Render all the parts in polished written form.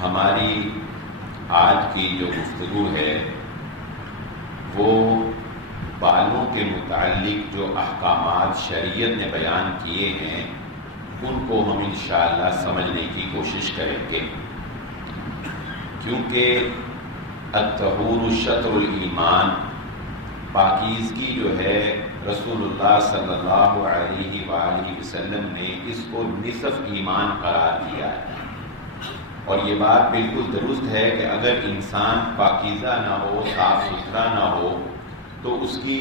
ہماری آج کی جو گفتگو ہے وہ بالوں کے متعلق جو احکامات شریعت نے بیان کیے ہیں ان کو ہم انشاءاللہ سمجھنے کی کوشش کریں گے، کیونکہ الطہور شطر الایمان، پاکیزگی جو ہے رسول اللہ صلی اللہ علیہ وآلہ وسلم نے اس کو نصف ایمان قرار دیا ہے۔ اور یہ بات بالکل درست ہے کہ اگر انسان پاکیزہ نہ ہو، صاف ستھرا نہ ہو، تو اس کی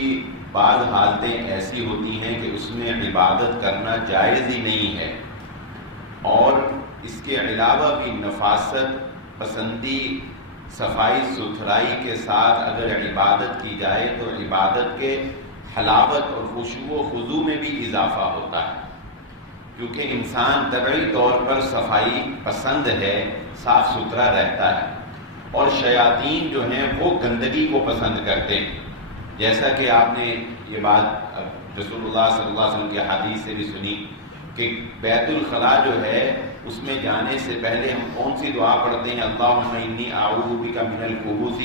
بعض حالتیں ایسی ہوتی ہیں کہ اس میں عبادت کرنا جائز ہی نہیں ہے، اور اس کے علاوہ بھی نفاست پسندی، صفائی ستھرائی کے ساتھ اگر عبادت کی جائے تو عبادت کے حلاوت اور خشوع و خضوع میں بھی اضافہ ہوتا ہے، کیونکہ انسان طبعی طور پر صفائی پسند ہے، صاف ستھرا رہتا ہے، اور شیاطین جو ہیں وہ گندگی کو پسند کرتے ہیں۔ جیسا کہ آپ نے یہ بات رسول اللہ صلی اللہ علیہ وسلم کی حدیث سے بھی سنی کہ بیت الخلاء جو ہے اس میں جانے سے پہلے ہم کون سی دعا پڑھتے ہیں؟ اللہم انی اعوذ بک من الخبث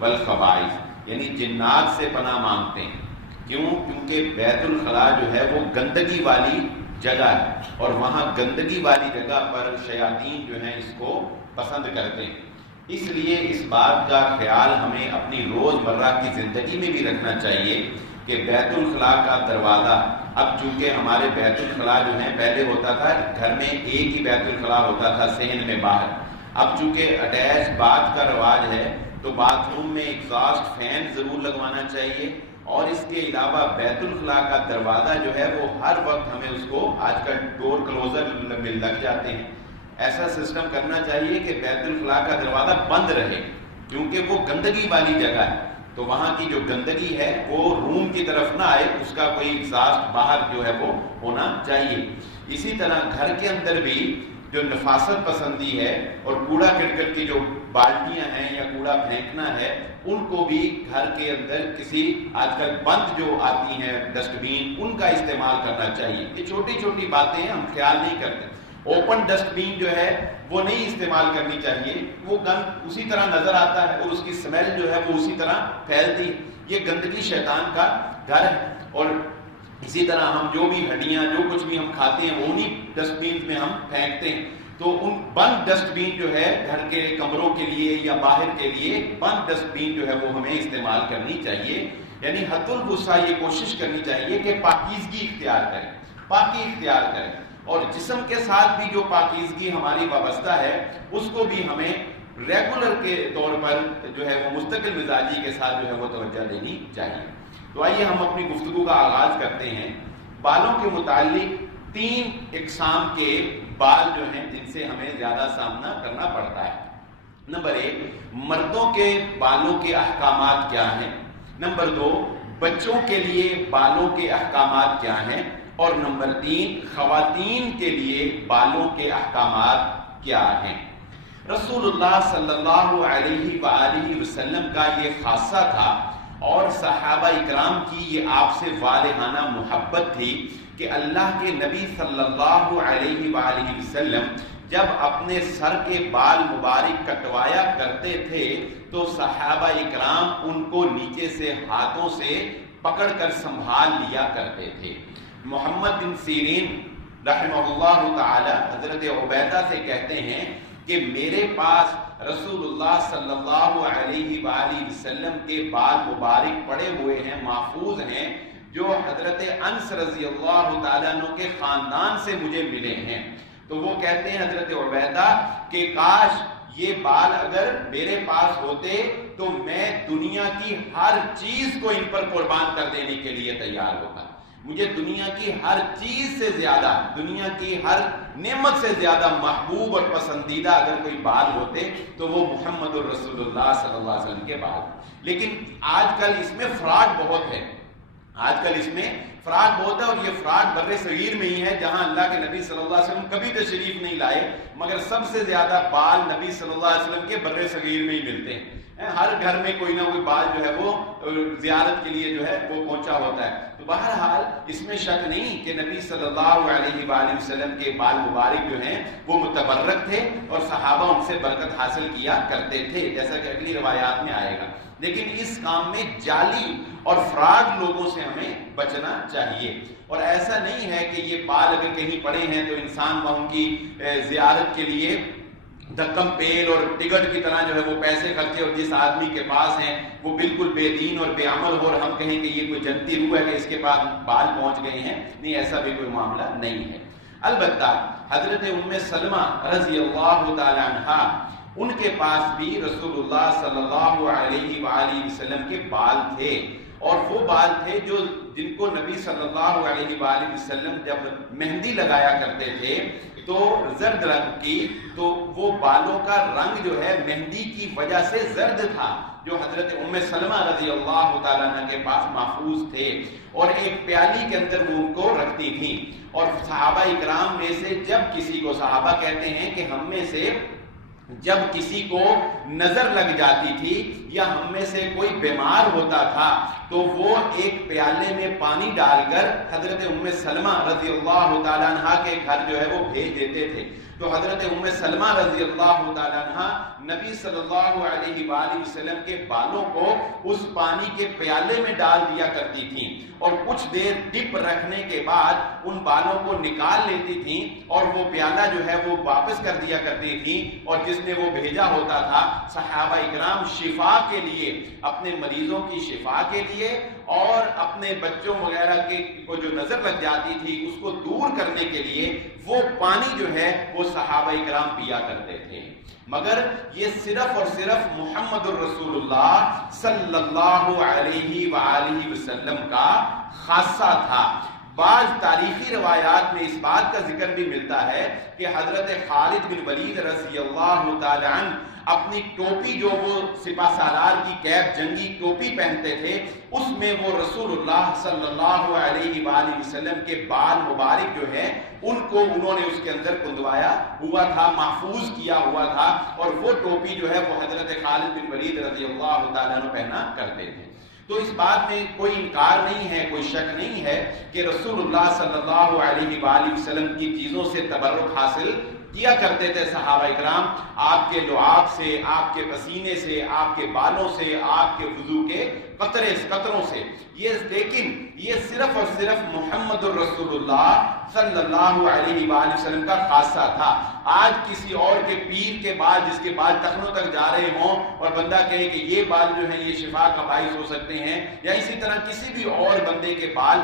والخبائث، یعنی جنات سے پناہ مانگتے ہیں۔ کیوں؟ کیونکہ بیت الخلاء جو ہے وہ گندگی والی جگہ ہے، اور وہاں گندگی والی جگہ پر شیاطین جو ہیں اس کو پسند کرتے ہیں۔ اس لیے اس بات کا خیال ہمیں اپنی روزمرہ کی زندگی میں بھی رکھنا چاہیے کہ بیت الخلاء کا دروازہ، اب چونکہ ہمارے بیت الخلاء جو ہیں پہلے ہوتا تھا گھر میں ایک ہی بیت الخلاء ہوتا تھا صحن میں باہر، اب چونکہ اٹیچ باتھ کا رواج ہے تو باتھ روم میں ایگزاسٹ فین ضرور لگوانا چاہیے، اور اس کے علاوہ بیت الخلاء کا دروازہ جو ہے وہ ہر وقت ہمیں اس کو، آج کل ڈور کلوزر میں لگ جاتے ہیں، ایسا سسٹم کرنا چاہیے کہ بیت الخلاء کا دروازہ بند رہے، کیونکہ وہ گندگی والی جگہ ہے، تو وہاں کی جو گندگی ہے وہ روم کی طرف نہ آئے، اس کا کوئی ایگزاسٹ باہر جو ہے وہ ہونا چاہیے۔ اسی طرح گھر کے اندر بھی جو نفاست پسندی ہے اور کوڑا کرکٹ کی جو بالٹیاں ہیں یا کوڑا پھینکنا ہے، ان کو بھی گھر کے اندر کسی آج کل بند جو آتی ہیں ڈسٹ بین، ان کا استعمال کرنا چاہیے۔ یہ چھوٹی چھوٹی باتیں ہم خیال نہیں کرتے۔ اوپن ڈسٹ بین جو ہے وہ نہیں استعمال کرنی چاہیے، وہ گند اسی طرح نظر آتا ہے اور اس کی سمیل جو ہے وہ اسی طرح پھیلتی ہے، یہ گندگی شیطان کا گھر ہے۔ اور اسی طرح ہم جو بھی ہڈیاں، جو کچھ بھی ہم کھاتے ہیں وہ انہی ڈسٹ بین میں ہم پھینکتے ہیں، تو ان بند ڈسٹ بین جو ہے گھر کے کمروں کے لیے یا باہر کے لیے بند ڈسٹ بین جو ہے وہ ہمیں استعمال کرنی چاہیے، یعنی حد الوسع یہ کوشش کرنی چاہیے کہ پاکیزگی اختیار کریں، پاکی اختیار کریں، اور جسم کے ساتھ بھی جو پاکیزگی ہماری وابستہ ہے اس کو بھی ہمیں ریگولر کے طور پر جو ہے وہ مستقل مزاجی کے ساتھ جو ہے وہ توجہ دینی چاہیے۔ تو آئیے ہم اپنی گفتگو کا آغاز کرتے ہیں۔ بالوں کے متعلق 3 اقسام کے بال جو ہیں جن سے ہمیں زیادہ سامنا کرنا پڑتا ہے۔ نمبر 1، مردوں کے بالوں کے احکامات کیا ہیں؟ نمبر 2، بچوں کے لیے بالوں کے احکامات کیا ہیں؟ اور نمبر 3، خواتین کے لیے بالوں کے احکامات کیا ہیں؟ رسول اللہ صلی اللہ علیہ وآلہ وسلم کا یہ خاصہ تھا، اور صحابہ اکرام کی یہ آپ سے والہانہ محبت تھی کہ اللہ کے نبی صلی اللہ علیہ وآلہ وسلم جب اپنے سر کے بال مبارک کٹوایا کرتے تھے تو صحابہ اکرام ان کو نیچے سے ہاتھوں سے پکڑ کر سنبھال لیا کرتے تھے۔ محمد بن سیرین رحمہ اللہ تعالی حضرت عبیدہ سے کہتے ہیں کہ میرے پاس رسول اللہ صلی اللہ علیہ وآلہ وسلم کے بال مبارک پڑے ہوئے ہیں، محفوظ ہیں، جو حضرت انس رضی اللہ تعالیٰ عنہ کے خاندان سے مجھے ملے ہیں۔ تو وہ کہتے ہیں حضرت عبیدہ کہ کاش یہ بال اگر میرے پاس ہوتے تو میں دنیا کی ہر چیز کو ان پر قربان کر دینے کے لیے تیار ہوتا۔ مجھے دنیا کی ہر چیز سے زیادہ، دنیا کی ہر نعمت سے زیادہ محبوب اور پسندیدہ اگر کوئی بال ہوتے تو وہ محمد الرسول اللہ صلی اللہ علیہ وسلم کے بال۔ لیکن آج کل اس میں فراڈ بہت ہے، آج کل اس میں فراڈ بہت ہے، اور یہ فراڈ بر صغیر میں ہی ہے جہاں اللہ کے نبی صلی اللہ علیہ وسلم کبھی تشریف نہیں لائے، مگر سب سے زیادہ بال نبی صلی اللہ علیہ وسلم کے بر صغیر میں ہی ملتے ہیں۔ ہر گھر میں کوئی نہ کوئی بال جو ہے وہ زیارت کے لیے جو ہے وہ پہنچا ہوتا ہے۔ تو بہرحال اس میں شک نہیں کہ نبی صلی اللہ علیہ وآلہ وسلم کے بال مبارک جو ہیں وہ متبرک تھے اور صحابہ ان سے برکت حاصل کیا کرتے تھے، جیسا کہ اگلی روایات میں آئے گا۔ لیکن اس کام میں جعلی اور فراڈ لوگوں سے ہمیں بچنا چاہیے، اور ایسا نہیں ہے کہ یہ بال اگر کہیں پڑے ہیں تو انسان وہاں کی زیارت کے لیے دھکم پیل اور ٹکٹ کی طرح جو ہے وہ پیسے خرچے، اور جس آدمی کے پاس ہیں وہ بالکل بے دین اور بے عمل ہو اور ہم کہیں کہ یہ کوئی جنتی روح ہے کہ اس کے پاس بال پہنچ گئے ہیں، نہیں، ایسا بھی کوئی معاملہ نہیں ہے۔ البتہ حضرت ام سلمہ رضی اللہ تعالی عنہا، ان کے پاس بھی رسول اللہ صلی اللہ علیہ وآلہ وسلم کے بال تھے، اور وہ بال تھے جن کو نبی صلی اللہ علیہ وآلہ وسلم جب مہندی لگایا کرتے تھے تو زرد رنگ کی، تو وہ بالوں کا رنگ جو ہے مہندی کی وجہ سے زرد تھا، جو حضرت ام سلمہ رضی اللہ تعالیٰ عنہ کے پاس محفوظ تھے، اور ایک پیالی کے اندر وہ ان کو رکھتی تھیں۔ اور صحابہ اکرام میں سے جب کسی کو، صحابہ کہتے ہیں کہ ہم میں سے جب کسی کو نظر لگ جاتی تھی یا ہم میں سے کوئی بیمار ہوتا تھا تو وہ ایک پیالے میں پانی ڈال کر حضرت ام سلمہ رضی اللہ تعالیٰ عنہ کے گھر جو ہے وہ بھیج دیتے تھے۔ تو حضرت ام سلمہ رضی اللہ تعالیٰ عنہ نبی صلی اللہ علیہ وآلہ وسلم کے بالوں کو اس پانی کے پیالے میں ڈال دیا کرتی تھیں، اور کچھ دیر ڈپ رکھنے کے بعد ان بالوں کو نکال لیتی تھیں اور وہ پیالہ جو ہے وہ واپس کر دیا کرتی تھیں، اور جس نے وہ بھیجا ہوتا تھا صحابہ اکرام شفا کے لیے، اپنے مریضوں کی شفا کے لیے اور اپنے بچوں وغیرہ کو جو نظر لگ جاتی تھی اس کو دور کرنے کے لیے وہ پانی جو ہے وہ صحابہ اکرام پیا کرتے تھے۔ مگر یہ صرف اور صرف محمد الرسول اللہ صلی اللہ علیہ وآلہ وسلم کا خاصہ تھا۔ بعض تاریخی روایات میں اس بات کا ذکر بھی ملتا ہے کہ حضرت خالد بن ولید رضی اللہ تعالی عنہ اپنی ٹوپی جو وہ سپہ سالار کی کیپ جنگی ٹوپی پہنتے تھے اس میں وہ رسول اللہ صلی اللہ علیہ وآلہ وسلم کے بال مبارک جو ہیں ان کو انہوں نے اس کے اندر کندوایا ہوا تھا، محفوظ کیا ہوا تھا، اور وہ ٹوپی جو ہے وہ حضرت خالد بن ولید رضی اللہ تعالیٰ عنہ پہنا کرتے تھے۔ تو اس بات میں کوئی انکار نہیں ہے، کوئی شک نہیں ہے کہ رسول اللہ صلی اللہ علیہ وآلہ وسلم کی چیزوں سے تبرک حاصل کیا کرتے تھے صحابہ اکرام، آپ کے لعاب سے، آپ کے پسینے سے، آپ کے بالوں سے، آپ کے وضو کے قطروں سے، لیکن یہ صرف اور صرف محمد الرسول اللہ صلی اللہ علیہ وآلہ وسلم کا خاصہ تھا۔ آج کسی اور کے پیر کے بال، جس کے بال ٹخنوں تک جا رہے ہوں اور بندہ کہے کہ یہ بال جو ہیں یہ شفا کا باعث ہو سکتے ہیں، یا اسی طرح کسی بھی اور بندے کے بال،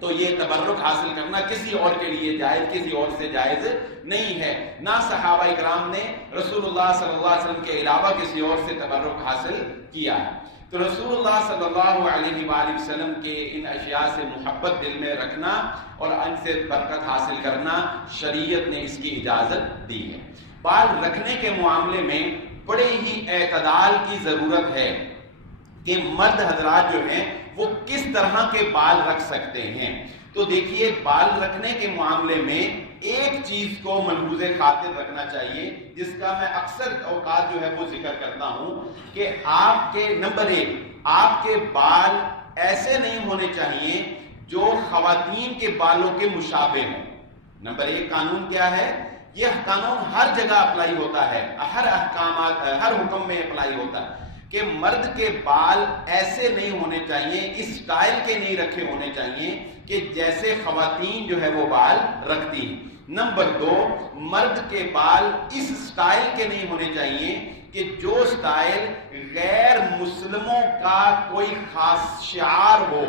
تو یہ تبرک حاصل کرنا کسی اور کے لیے جائز، کسی اور سے جائز نہیں ہے۔ نہ صحابہ اکرام نے رسول اللہ صلی اللہ علیہ وسلم کے علاوہ کسی اور سے تبرک حاصل کیا ہے۔ تو رسول اللہ صلی اللہ علیہ وآلہ وسلم کے ان اشیاء سے محبت دل میں رکھنا اور ان سے برکت حاصل کرنا شریعت نے اس کی اجازت دی ہے۔ بال رکھنے کے معاملے میں بڑے ہی اعتدال کی ضرورت ہے کہ مرد حضرات جو ہیں وہ کس طرح کے بال رکھ سکتے ہیں۔ تو دیکھیے، بال رکھنے کے معاملے میں ایک چیز کو ملحوظ خاطر رکھنا چاہیے، جس کا میں اکثر اوقات جو ہے وہ ذکر کرتا ہوں کہ آپ کے نمبر 1، آپ کے بال ایسے نہیں ہونے چاہیے جو خواتین کے بالوں کے مشابہ ہوں۔ نمبر 1 قانون کیا ہے؟ یہ قانون ہر جگہ اپلائی ہوتا ہے، ہر حکم میں اپلائی ہوتا ہے کہ مرد کے بال ایسے نہیں ہونے چاہیے، اس سٹائل کے نہیں رکھے ہونے چاہیے کہ جیسے خواتین جو ہے وہ بال رکھتی ہیں۔ نمبر 2، مرد کے بال اس سٹائل کے نہیں ہونے چاہیے کہ جو سٹائل غیر مسلموں کا کوئی خاص شعار ہو،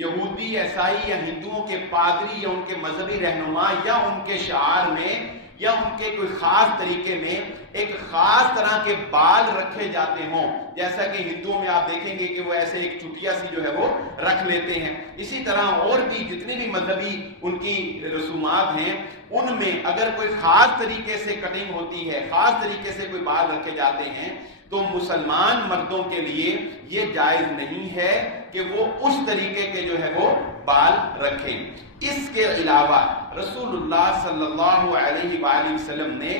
یہودی، عیسائی یا ہندوؤں کے پادری یا ان کے مذہبی رہنما یا ان کے شعار میں یا ان کے کوئی خاص طریقے میں ایک خاص طرح کے بال رکھے جاتے ہوں، جیسا کہ ہندوؤں میں آپ دیکھیں گے کہ وہ ایسے ایک چٹیا سی جو ہے وہ رکھ لیتے ہیں۔ اسی طرح اور بھی جتنے بھی مذہبی ان کی رسومات ہیں ان میں اگر کوئی خاص طریقے سے کٹنگ ہوتی ہے، خاص طریقے سے کوئی بال رکھے جاتے ہیں، تو مسلمان مردوں کے لیے یہ جائز نہیں ہے کہ وہ اس طریقے کے جو ہے وہ بال رکھیں۔ اس کے علاوہ رسول اللہ صلی اللہ علیہ وآلہ وسلم نے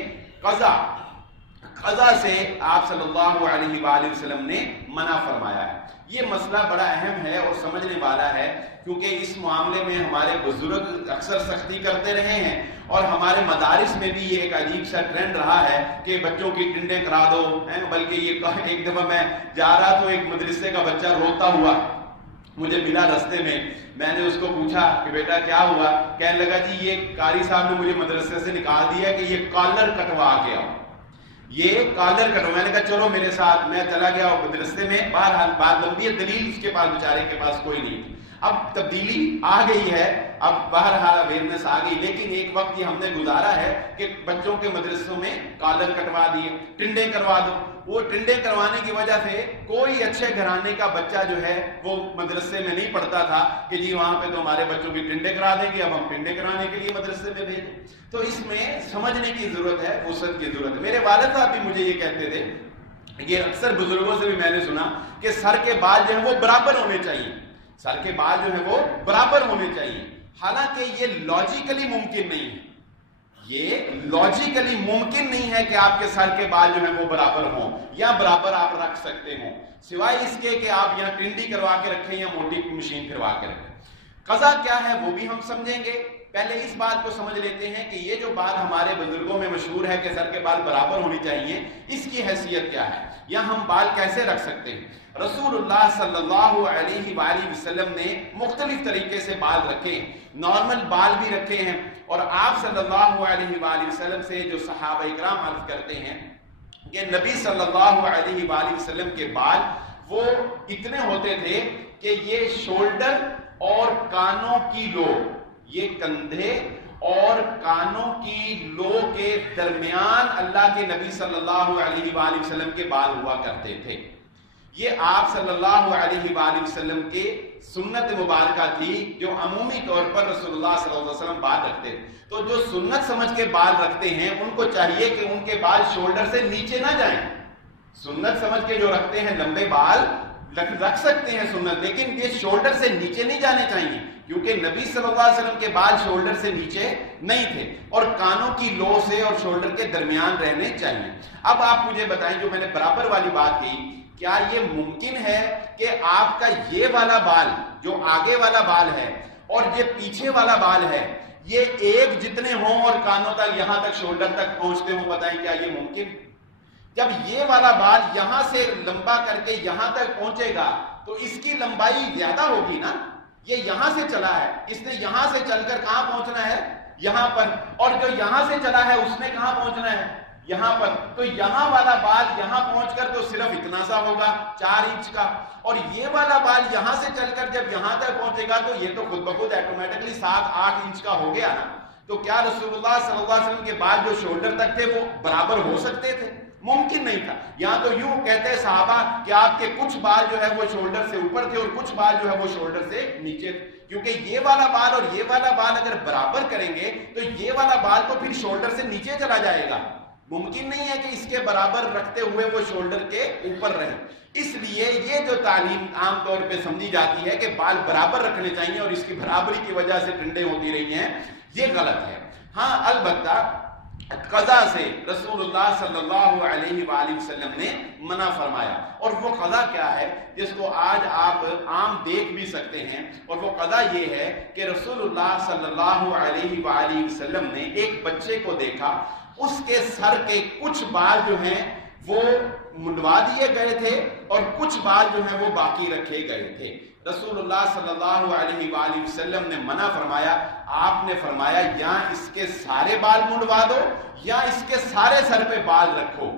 قضا سے آپ صلی اللہ علیہ وآلہ وسلم نے منع فرمایا ہے۔ یہ مسئلہ بڑا اہم ہے اور سمجھنے والا ہے، کیونکہ اس معاملے میں ہمارے بزرگ اکثر سختی کرتے رہے ہیں، اور ہمارے مدارس میں بھی یہ ایک عجیب سا ٹرینڈ رہا ہے کہ بچوں کی ٹنڈیں کرا دو، بلکہ یہ ایک دفعہ میں جا رہا تو ایک مدرسے کا بچہ روتا ہوا مجھے ملا رستے میں نے اس کو پوچھا کہ بیٹا کیا ہوا؟ کہنے لگا جی یہ قاری صاحب نے مجھے مدرسے سے نکال دیا کہ یہ کالر کٹوا کے آؤ، یہ کالر کٹوا۔ میں نے کہا چلو میرے ساتھ، میں چلا گیا مدرسے میں۔ بہرحال بات لمبی ہے، دلیل اس کے پاس بیچارے کے پاس کوئی نہیں تھی۔ اب تبدیلی آ گئی ہے، اب بہرحال اویئرنیس آ گئی، لیکن ایک وقت یہ ہم نے گزارا ہے کہ بچوں کے مدرسوں میں کالر کٹوا دیے، ٹنڈے کروا دو۔ وہ ٹنڈے کروانے کی وجہ سے کوئی اچھے گھرانے کا بچہ جو ہے وہ مدرسے میں نہیں پڑھتا تھا کہ جی وہاں پہ تو ہمارے بچوں کی ٹنڈے کرا دیں گے، اب ہم ٹنڈے کرانے کے لیے مدرسے میں بھیجیں۔ تو اس میں سمجھنے کی ضرورت ہے، وسعت کی ضرورت ہے۔ میرے والد صاحب بھی مجھے یہ کہتے تھے، یہ اکثر بزرگوں سے بھی میں نے سنا کہ سر کے بال جو ہیں وہ برابر ہونے چاہیے، سر کے بال جو ہیں وہ برابر ہونے چاہیے۔ حالانکہ یہ لاجیکلی ممکن نہیں ہے، یہ لاجیکلی ممکن نہیں ہے کہ آپ کے سر کے بال جو ہیں وہ برابر ہوں یا برابر آپ رکھ سکتے ہوں، سوائے اس کے کہ آپ یہاں ٹنڈی کروا کے رکھیں یا موٹی مشین پھروا کے رکھیں۔ قضا کیا ہے وہ بھی ہم سمجھیں گے۔ پہلے اس بات کو سمجھ لیتے ہیں کہ یہ جو بات ہمارے بزرگوں میں مشہور ہے کہ سر کے بال برابر ہونی چاہیے، اس کی حیثیت کیا ہے یا ہم بال کیسے رکھ سکتے ہیں۔ رسول اللہ صلی اللہ علیہ وآلہ وسلم نے مختلف طریقے سے بال رکھے، نارمل بال بھی رکھے ہیں، اور آپ صلی اللہ علیہ وآلہ وسلم سے جو صحابہ اکرام عرض کرتے ہیں کہ نبی صلی اللہ علیہ وآلہ وسلم کے بال وہ اتنے ہوتے تھے کہ یہ شولڈر اور کانوں کی لو، یہ کندھے اور کانوں کی لو کے درمیان اللہ کے نبی صلی اللہ علیہ وآلہ وسلم کے بال ہوا کرتے تھے۔ یہ آپ صلی اللہ علیہ وآلہ وسلم کے سنت مبارکہ تھی جو عمومی طور پر رسول اللہ صلی اللہ علیہ وسلم بال رکھتے ہیں۔ تو جو سنت سمجھ کے بال رکھتے ہیں ان کو چاہیے کہ ان کے بال شولڈر سے نیچے نہ جائیں۔ سنت سمجھ کے جو رکھتے ہیں لمبے بال رکھ سکتے ہیں سنت، لیکن یہ شولڈر سے نیچے نہیں جانے چاہیے، کیونکہ نبی صلی اللہ علیہ وسلم کے بال شولڈر سے نیچے نہیں تھے، اور کانوں کی لو سے اور شولڈر کے درمیان رہنے چاہیے۔ اب آپ مجھے بتائیں، جو میں نے برابر والی بات کی، کیا یہ ممکن ہے کہ آپ کا یہ والا بال جو آگے والا بال ہے اور یہ پیچھے والا بال ہے یہ ایک جتنے ہوں اور کانوں تک یہاں تک شولڈر تک پہنچتے ہوں؟ بتائیں کیا یہ ممکن؟ جب یہ والا بال یہاں سے لمبا کر کے یہاں تک پہنچے گا تو اس کی لمبائی زیادہ ہوگی نا، یہ یہاں سے چلا ہے، اس نے یہاں سے چل کر کہاں پہنچنا ہے؟ یہاں پر، اور جو یہاں سے چلا ہے اس نے کہاں پہنچنا ہے؟ یہاں پر۔ تو یہاں والا بال یہاں پہنچ کر تو صرف اتنا سا ہوگا 4 انچ کا، اور یہ والا بال یہاں سے چل کر جب یہاں تک پہنچے گا تو یہ تو خود بخود آٹومیٹکلی 7-8 انچ کا ہو گیا نا۔ تو کیا رسول اللہ صلی اللہ علیہ وسلم کے بال جو شولڈر تک تھے وہ برابر ہو سکتے تھے؟ ممکن نہیں تھا۔ یہاں تو یوں کہتے ہیں صحابہ کہ آپ کے کچھ بال جو ہے وہ شولڈر سے اوپر تھے اور کچھ بال جو ہے وہ شولڈر سے نیچے تھے، کیونکہ یہ والا بال اور یہ والا بال اگر برابر کریں گے تو یہ والا بال تو پھر شولڈر سے نیچے چلا جائے گا، ممکن نہیں ہے کہ اس کے برابر رکھتے ہوئے وہ شولڈر کے اوپر رہے۔ اس لیے یہ جو تعلیم عام طور پہ سمجھی جاتی ہے کہ بال برابر رکھنے چاہیے اور اس کی برابری کی وجہ سے ٹنڈیں ہوتی رہی ہیں، یہ غلط ہے۔ ہاں البتہ قضا سے رسول اللہ صلی اللہ علیہ وآلہ وسلم نے منع فرمایا، اور وہ قضا کیا ہے جس کو آج آپ عام دیکھ بھی سکتے ہیں، اور وہ قضا یہ ہے کہ رسول اللہ صلی اللہ علیہ وآلہ وسلم نے ایک بچے کو دیکھا، اس کے سر کے کچھ بال جو ہیں وہ منڈوا دیے گئے تھے اور کچھ بال جو ہیں وہ باقی رکھے گئے تھے۔ رسول اللہ صلی اللہ علیہ وآلہ وسلم نے منع فرمایا، آپ نے فرمایا یا اس کے سارے بال منڈوا دو یا اس کے سارے سر پہ بال رکھو۔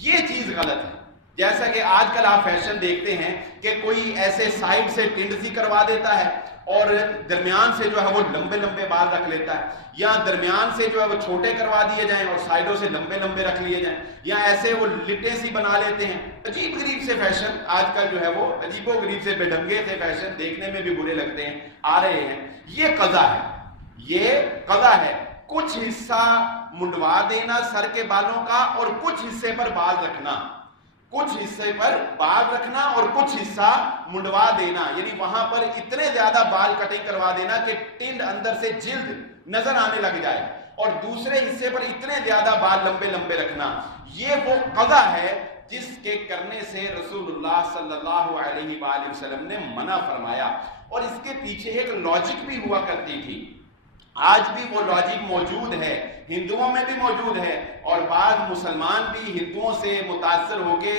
یہ چیز غلط ہے۔ جیسا کہ آج کل آپ فیشن دیکھتے ہیں کہ کوئی ایسے سائڈ سے ٹنڈ سی کروا دیتا ہے اور درمیان سے جو ہے وہ لمبے لمبے بال رکھ لیتا ہے، یا درمیان سے جو ہے وہ چھوٹے کروا دیے جائیں اور سائڈوں سے لمبے لمبے رکھ لیے جائیں، یا ایسے وہ لٹیں سی بنا لیتے ہیں۔ عجیب غریب سے فیشن آج کل جو ہے وہ عجیب و غریب سے بے ڈھنگے سے فیشن دیکھنے میں بھی برے لگتے ہیں، آ رہے ہیں۔ یہ قضا ہے، یہ قضا ہے۔ کچھ حصہ منڈوا دینا سر کے بالوں کا اور کچھ حصے پر بال رکھنا، کچھ حصے پر بال رکھنا اور کچھ حصہ منڈوا دینا، یعنی وہاں پر اتنے زیادہ بال کٹنگ کروا دینا کہ ٹنڈ اندر سے جلد نظر آنے لگ جائے، اور دوسرے حصے پر اتنے زیادہ بال لمبے لمبے رکھنا، یہ وہ قضا ہے جس کے کرنے سے رسول اللہ صلی اللہ علیہ وآلہ وسلم نے منع فرمایا، اور اس کے پیچھے ایک لاجک بھی ہوا کرتی تھی۔ آج بھی وہ لاجک موجود ہے، ہندوؤں میں بھی موجود ہے، اور بعض مسلمان بھی ہندوؤں سے متاثر ہو کے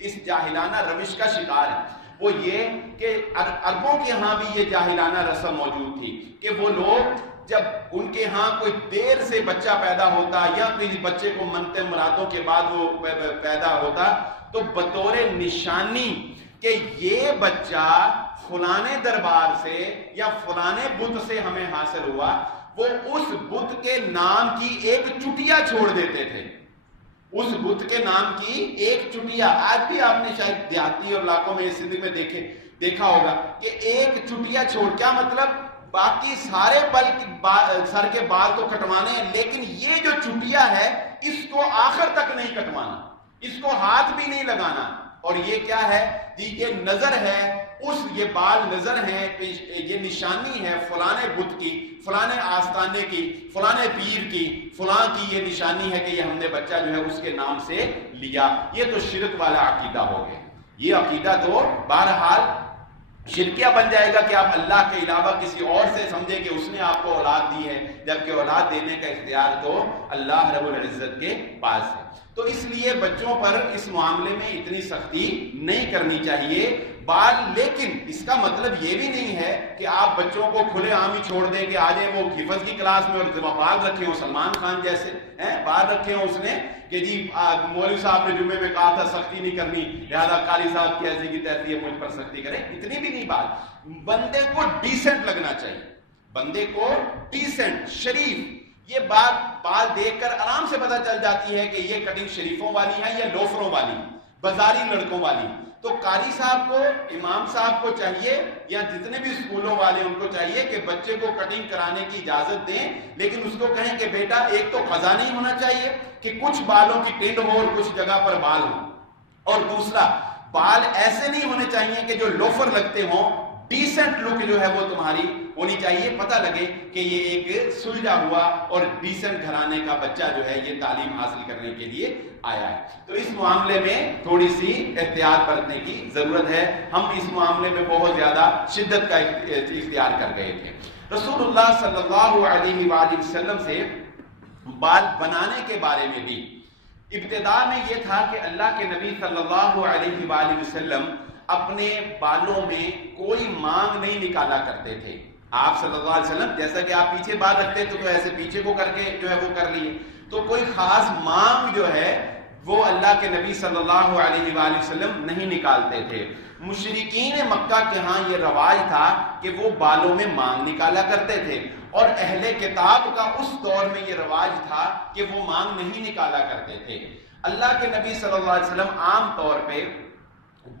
اس جاہلانہ روش کا شکار ہے۔ وہ یہ کہ عربوں کے ہاں بھی یہ جاہلانہ رسم موجود تھی کہ وہ لوگ جب ان کے ہاں کوئی دیر سے بچہ پیدا ہوتا یا کسی بچے کو منتے مرادوں کے بعد وہ پیدا ہوتا، تو بطور نشانی کہ یہ بچہ فلانے دربار سے یا فلانے بت سے ہمیں حاصل ہوا، وہ اس بت کے نام کی ایک چٹیا چھوڑ دیتے تھے، اس بت کے نام کی ایک چٹیا۔ آج بھی آپ نے شاید دیہاتی اور علاقوں میں اس میں دیکھا ہوگا کہ ایک چٹیا چھوڑ، کیا مطلب باقی سارے سر کے بال تو کٹوانے ہیں، لیکن یہ جو چٹیا ہے اس کو آخر تک نہیں کٹوانا، اس کو ہاتھ بھی نہیں لگانا۔ اور یہ کیا ہے؟ یہ نظر ہے، یہ بال نظر ہیں، یہ نشانی ہے فلانے بت کی، فلانے آستانے کی، فلانے پیر کی، فلاں کی یہ نشانی ہے کہ یہ ہم نے بچہ جو ہے اس کے نام سے لیا۔ یہ تو شرک والا عقیدہ ہو گیا۔ یہ عقیدہ تو بہرحال شرکیہ بن جائے گا کہ آپ اللہ کے علاوہ کسی اور سے سمجھیں کہ اس نے آپ کو اولاد دی ہے، جبکہ اولاد دینے کا اختیار تو اللہ رب العزت کے پاس ہے۔ تو اس لیے بچوں پر اس معاملے میں اتنی سختی نہیں کرنی چاہیے۔ لیکن اس کا مطلب یہ بھی نہیں ہے کہ آپ بچوں کو کھلے عام ہی چھوڑ دیں کہ آ جائیں وہ حفظ کی کلاس میں اور بال رکھے ہوں سلمان خان جیسے بال رکھے ہوں اس نے کہ جی مولوی صاحب نے جمعے میں کہا تھا سختی نہیں کرنی، لہذا قاری صاحب کی ایسی کی تیسی ہے، مجھ پر سختی کریں، اتنی بھی نہیں بات۔ بندے کو ڈیسنٹ لگنا چاہیے، بندے کو ڈیسنٹ، شریف۔ یہ بات بال دیکھ کر آرام سے پتہ چل جاتی ہے کہ یہ کٹنگ شریفوں والی ہے یا لوفروں والی، بازاری لڑکوں والی۔ تو قاری صاحب کو، امام صاحب کو چاہیے یا جتنے بھی اسکولوں والے ان کو چاہیے کہ بچے کو کٹنگ کرانے کی اجازت دیں، لیکن اس کو کہیں کہ بیٹا ایک تو قضا نہیں ہونا چاہیے کہ کچھ بالوں کی ٹنڈ ہو اور کچھ جگہ پر بال ہو، اور دوسرا بال ایسے نہیں ہونے چاہیے کہ جو لوفر لگتے ہوں۔ ڈیسنٹ لک جو ہے وہ تمہاری ہونی چاہیے، پتہ لگے کہ یہ ایک سلجھا ہوا اور ڈیسنٹ گھرانے کا بچہ جو ہے یہ تعلیم حاصل کرنے کے لیے آیا ہے۔ تو اس معاملے میں تھوڑی سی احتیاط برتنے کی ضرورت ہے۔ ہم اس معاملے میں بہت زیادہ شدت کا اختیار کر گئے تھے۔ رسول اللہ صلی اللہ علیہ وآلہ وسلم سے بال بنانے کے بارے میں بھی ابتدا میں یہ تھا کہ اللہ کے نبی صلی اللہ علیہ وآلہ وسلم اپنے بالوں میں کوئی مانگ نہیں نکالا کرتے تھے۔ آپ صلی اللہ علیہ وسلم جیسا کہ آپ پیچھے بال رکھتے تھے تو ایسے پیچھے کو کر کے جو ہے وہ کر لیے، تو کوئی خاص مانگ جو ہے وہ اللہ کے نبی صلی اللہ علیہ وآلہ وسلم نہیں نکالتے تھے۔ مشرکین مکہ کے ہاں یہ رواج تھا کہ وہ بالوں میں مانگ نکالا کرتے تھے، اور اہل کتاب کا اس دور میں یہ رواج تھا کہ وہ مانگ نہیں نکالا کرتے تھے۔ اللہ کے نبی صلی اللہ علیہ وسلم عام طور پہ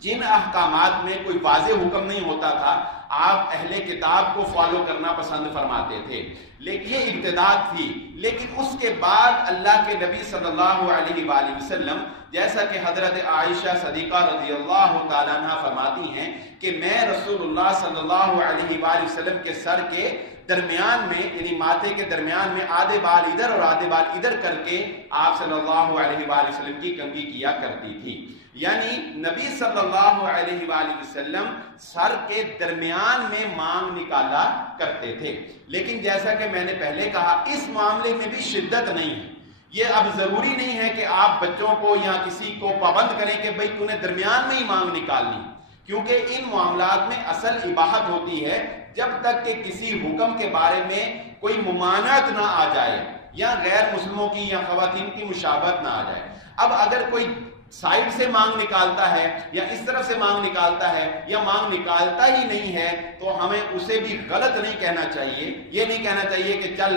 جن احکامات میں کوئی واضح حکم نہیں ہوتا تھا، آپ اہل کتاب کو فالو کرنا پسند فرماتے تھے، لیکن یہ ابتدا تھی۔ لیکن اس کے بعد اللہ کے نبی صلی اللہ علیہ وآلہ وسلم، جیسا کہ حضرت عائشہ صدیقہ رضی اللہ تعالیٰ عنہ فرماتی ہیں کہ میں رسول اللہ صلی اللہ علیہ وآلہ وسلم کے سر کے درمیان میں، یعنی ماتھے کے درمیان میں آدھے بال ادھر اور آدھے بال ادھر کر کے آپ صلی اللہ علیہ وآلہ وسلم کی کنگھی کیا کرتی تھی۔ یعنی نبی صلی اللہ علیہ وآلہ وسلم سر کے درمیان میں مانگ نکالا کرتے تھے۔ لیکن جیسا کہ میں نے پہلے کہا، اس معاملے میں بھی شدت نہیں ہے۔ یہ اب ضروری نہیں ہے کہ آپ بچوں کو یا کسی کو پابند کریں کہ بھئی تو نے درمیان میں ہی مانگ نکالنی، کیونکہ ان معاملات میں اصل اباحت ہوتی ہے جب تک کہ کسی حکم کے بارے میں کوئی ممانعت نہ آ جائے یا غیر مسلموں کی یا خواتین کی مشابہت نہ آ جائے۔ اب اگر کوئی سائڈ سے مانگ نکالتا ہے یا اس طرف سے مانگ نکالتا ہے یا مانگ نکالتا ہی نہیں ہے تو ہمیں اسے بھی غلط نہیں کہنا چاہیے۔ یہ نہیں کہنا چاہیے کہ چل